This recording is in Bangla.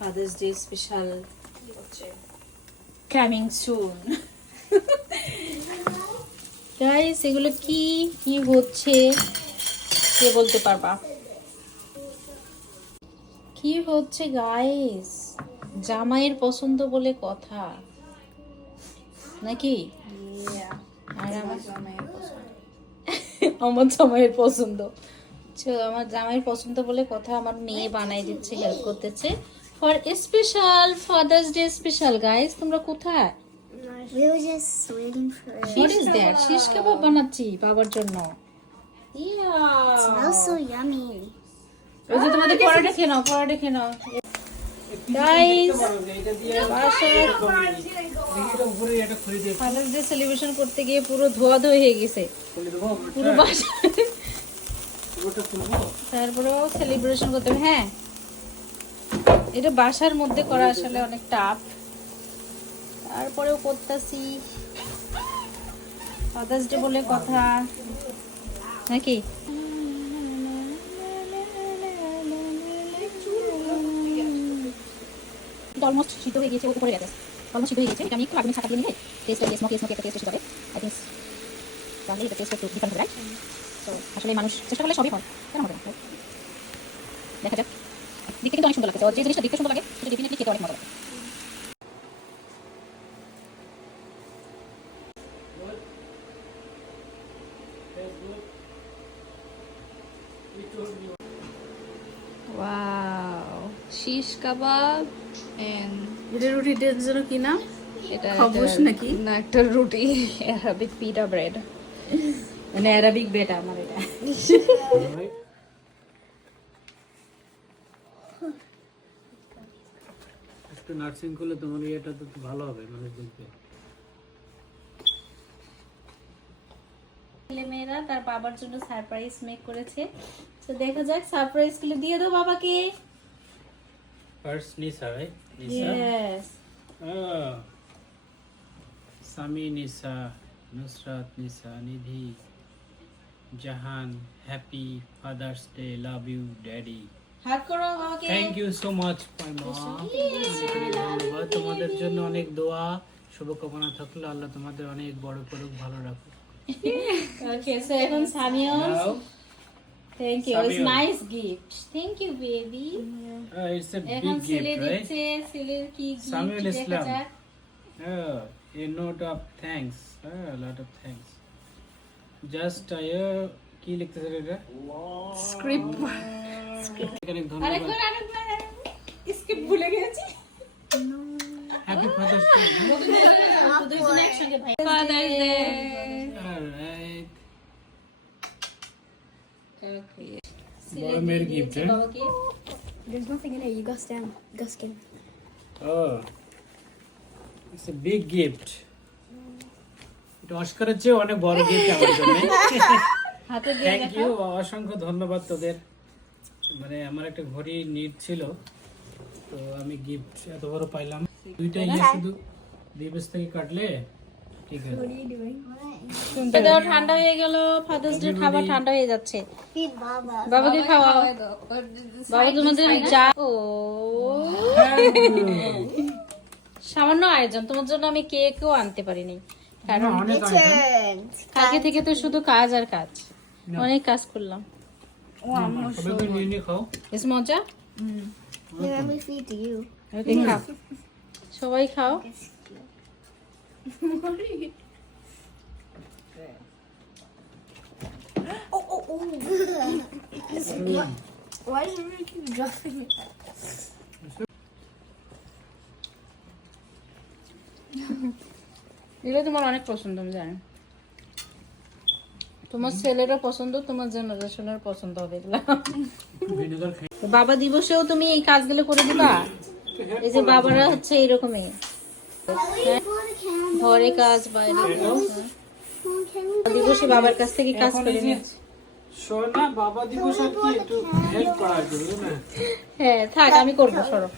Father's day special coming soon guys এগুলো কি? কি হচ্ছে? কে বলতে পারবা? কি হচ্ছে গাইস জামাইয়ের পছন্দ বলে কথা। নাকি? আর আমার আমার জামাইয়ের পছন্দ। আমার জামাইয়ের পছন্দ। বলে কথা আমার মেয়ে বানাই দিচ্ছে হেল্প করতেছে। For special father's day special guys তোমরা কোথায় We were just waiting for it. What is that shish কাবাব বানাচ্ছি বাবার জন্য smells so yummy. ওই যে তোমাদের পরোটা খেয়ে নাও পরোটা খেয়ে নাও গাইস ফাদার্স ডে সেলিব্রেশন করতে গিয়ে পুরো ধোয়া ধোয়া হয়ে গেছে পুরো বাসা তারপরেও সেলিব্রেশন করতে হবে হ্যাঁ এটা বাসার মধ্যে করা আসলে অনেক টাফ তারপরেও করতেছি। ফাদার্স ডে বলে কথা। নাকি? অলমোস্ট সিদ্ধ হয়ে গেছে উপরে গেছে। অলমোস্ট সিদ্ধ হয়ে গেছে এটা আমি একটু আগুনে ছাকা দিয়ে নিলে টেস্ট স্মোকি একটা টেস্ট আই থিঙ্ক তাহলে এটা টেস্ট ডিফারেন্ট হবে তো আসলে মানুষ চেষ্টা করলে সবই হয়, কেন হবে দেখা যাক। সুন্দর লাগছে যে জিনিসটা দেখতে সুন্দর লাগে সেটা ডেফিনেটলি খেতে অনেক মজা লাগে। কাবাব এন্ড এটা রুটিটার জন্য কি নাম? এটা খবুশ নাকি? না একটা রুটি অ্যারাবিক পিটা ব্রেড মানে অ্যারাবিক বেটা আমার এটা। একটু নার্সিং করলে তোমার ইয়েটা তো ভালো হবে মানুষ দেখবে ছেলে মেয়েরা তার বাবার জন্য সারপ্রাইজ মেক করেছে। তো দেখা যাক সারপ্রাইজগুলো দিয়ে দাও বাবাকে। First Nisa right Nisa. Sami Nisa Nusrat Nisa Nidhi Jahan happy father's day love you daddy হাত করো বাবাকে thank you so much my মা ধন্যবাদ তোমাদের জন্য অনেক দোয়া শুভকামনা থাকল আল্লাহ তোমাদের অনেক বড় করুক ভালো রাখুক ওকে সো এখন Now, thank you it's. Nice gift thank you baby a right? দিচ্ছে কি গিফট. যাক Uh, a note of thanks. Uh, a lot of thanks. Just uh, কি লিখতেছে এটা? স্ক্রিপ্ট অনেক ধন্যবাদ। আরেকবার আরেকবার স্কিপ ভুলে গেছি। হ্যাপি ফাদার্স ডে দুজন একসঙ্গে ভাই ফাদার্স ডে অলরাইট ওকে বড় মেয়ের গিফট হ্যাঁ There's nothing in it. You got down. Gus skin. Oh, it's a big gift. এটা অস্কারের চেয়ে অনেক বড় গিফট আমার জন্য। হাতে দিয়ে থ্যাংক ইউ অসংখ্য ধন্যবাদ তোদের। মানে আমার একটা ঘড়ি নিড ছিল তো আমি গিফট এত বড় পাইলাম। দুইটা ইয়ে শুধু দিবস থেকে কাটলে? ঠিক আছে? দাও ঠান্ডা হয়ে গেল ফাদার্স ডে খাবার ঠান্ডা হয়ে যাচ্ছে। বাবাকে খাওয়াও। বাবা তোমাদের যা ও। সামান্য আয়োজন তোমার জন্য আমি কেকও আনতে পারিনি। কারণ. কালকে থেকে তো শুধু কাজ আর কাজ। অনেক কাজ করলাম সবাইকে নিয়ে নিয়ে খাও বেশ মজা Here, let me feed to you. ওকে খাও সবাই খাও Oh, oh, oh. Why does everyone keep dropping it? এগুলো তোমার অনেক পছন্দ আমি জানি তোমার ছেলেরও পছন্দ তোমার জেনারেশনের পছন্দ হবে এগুলো বাবা দিবসেও তুমি এই কাজগুলো করে দিবা? এই যে বাবারা হচ্ছে এরকমই। হ্যাঁ? ঘরে কাজ বাইরে কাজ, হ্যাঁ। দিবসে বাবার কাছ থেকে কাজ করে এই নিচ্ছে সোনা বাবা দিবস আর কি একটু হেল্প করা আর কি বুঝলে না? হ্যাঁ থাক আমি করব সরো।